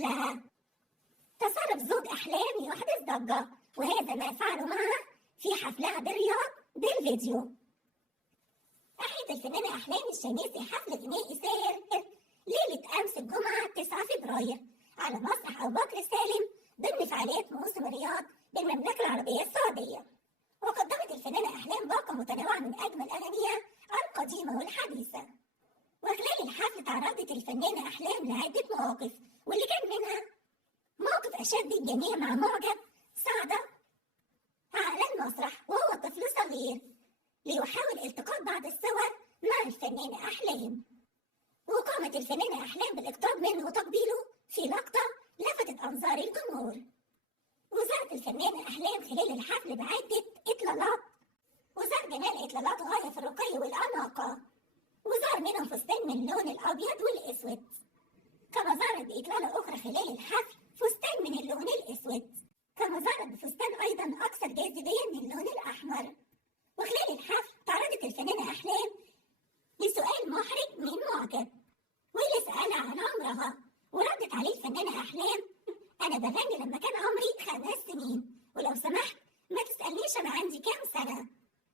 قبلها. تصرف زوج أحلام يحدث ضجة، وهذا ما فعله معها في حفلها بالرياض بالفيديو. أحيت الفنانة أحلام الشامسي حفل غنائي ساهر ليلة أمس الجمعة 9 فبراير على مسرح أبو بكر سالم ضمن فعاليات موسم الرياض بالمملكة العربية السعودية. وقدمت الفنانة أحلام باقة متنوعة من أجمل أغانيها القديمة والحديثة. وخلال الحفل تعرضت الفنانة أحلام لعدة مواقف، واللي كان منها موقف أشد الجميع مع معجب صعد على المسرح وهو طفل صغير ليحاول التقاط بعض الصور مع الفنانة أحلام. وقامت الفنانة أحلام بالاقتراب منه وتقبيله في لقطة لفتت أنظار الجمهور. وظهرت الفنانة أحلام خلال الحفل بعدة إطلالات، وظهر جمال إطلالات غاية في الرقي والأناقة، وظهر منهم فستان من اللون الأبيض والأسود. كما ظهرت بإطلالة أخرى خلال الحفل فستان من اللون الأسود، كما ظهرت بفستان أيضا أكثر جاذبية من اللون الأحمر. وخلال الحفل تعرضت الفنانة أحلام لسؤال محرج من معجب، واللي سألها عن عمرها، وردت عليه الفنانة أحلام: أنا بغني لما كان عمري 5 سنين، ولو سمحت ما تسألنيش أنا عندي كام سنة،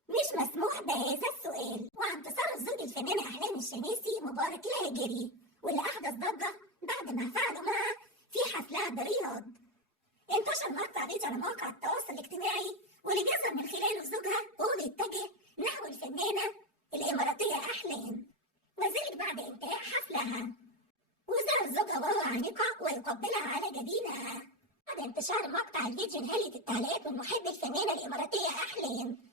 مش مسموح بهذا السؤال. وعن تصرف زوج الفنانة أحلام الشامسي مبارك الهجري، واللي أحدث ضجة بعد ما فعله معها في حفلها بالرياض. انتشر مقطع فيديو على مواقع التواصل الاجتماعي، واللي جذب من خلاله زوجها وهو بيتجه نحو الفنانة الإماراتية أحلام، وذلك بعد انتهاء حفلها. وظهر زوجها وهو عانقة ويقبلها على جبينها. بعد انتشار مقطع الفيديو انهالت التعليقات من محبي الفنانة الإماراتية أحلام،